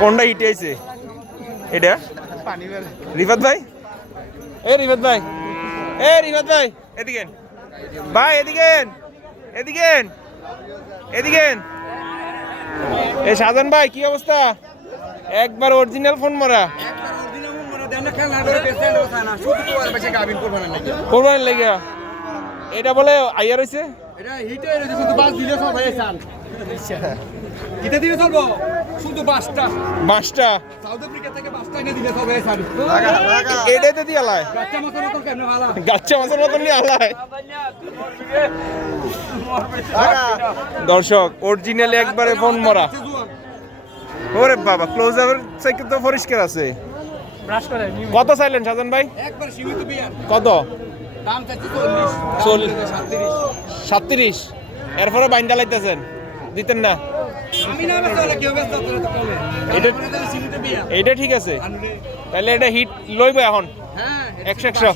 কোনটা হিট হয়েছে এটা? রিফাত ভাই, এ রিফাত ভাই, এ রিফাত ভাই, এদিকে ভাই, এদিকে এদিকে এদিকে। এ শাহজাহান ভাই, কি অবস্থা? একবার অরিজিনাল ফোন মারা কোরবানির লেগে। এটা বলে আইয়ার হয়েছে, বাসটা এটাতে দিয়ে আলায়, গাচ্চা মাছের মতন নিয়ে আলায়। দর্শক অরিজিনালি একবারে ফোন মরা। ওরে বাবা, ক্লোজ আপের সাইকেল তো পরিষ্কার আছে। কত চাইলেন শাহজাহান ভাই? কত? 37। এরপরে বাইন্দা লাইতেছেন, দিতেন না? এটা ঠিক আছে, তাহলে এটা হিট লইব এখন 100।